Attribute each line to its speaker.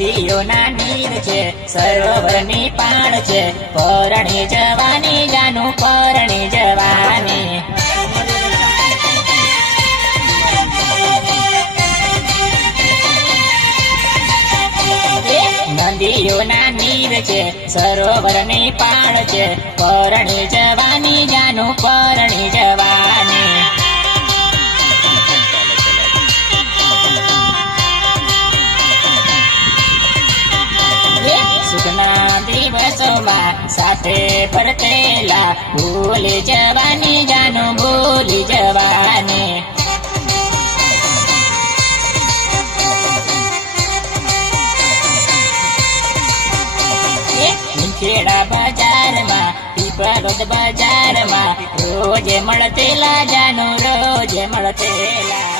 Speaker 1: નદીઓના નીર છે, સરોવરની પાણ છે, પરણે જવાની જાનું, પરણે જવાની. નદીઓના નીર છે, સરોવરની પાળ છે, પરણે જવાની જાનું, પરણી સુખના દિવસોમાં સાથે ફરતેલા ભૂલી જવાની જાનો, ભૂલી જવાની. ખેડા બજારમાં, પીપળોદ બજારમાં, રોજે મળતેલા જાનો, રોજે મળતેલા.